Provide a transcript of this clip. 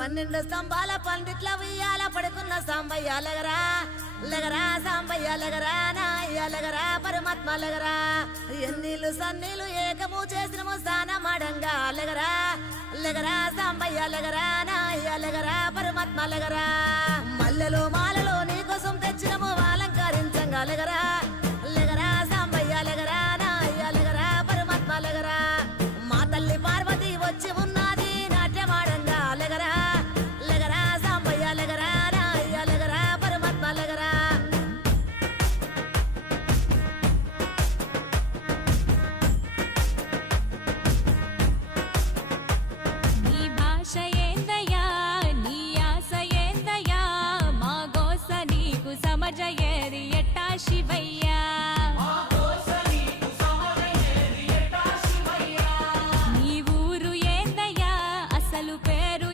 12 స్తంభాల పందిట్ల ఉయ్యాల పడుకున్న సాంబయ్య లగరా లగరా సాంబయ్య లగరా నాయ్య లగరా పరమాత్మ లగరా ఎన్నీళ్ళు సన్నీళ్ళు ఏకము చేసినము స్నానమాడంగా లగరా లగరా సాంబయ్య లగరా నాయ్య లగరా పరమాత్మ లగరా మల్లెలు మాలలో నీకోసం తెచ్చినము అలంకరించంగా లగరా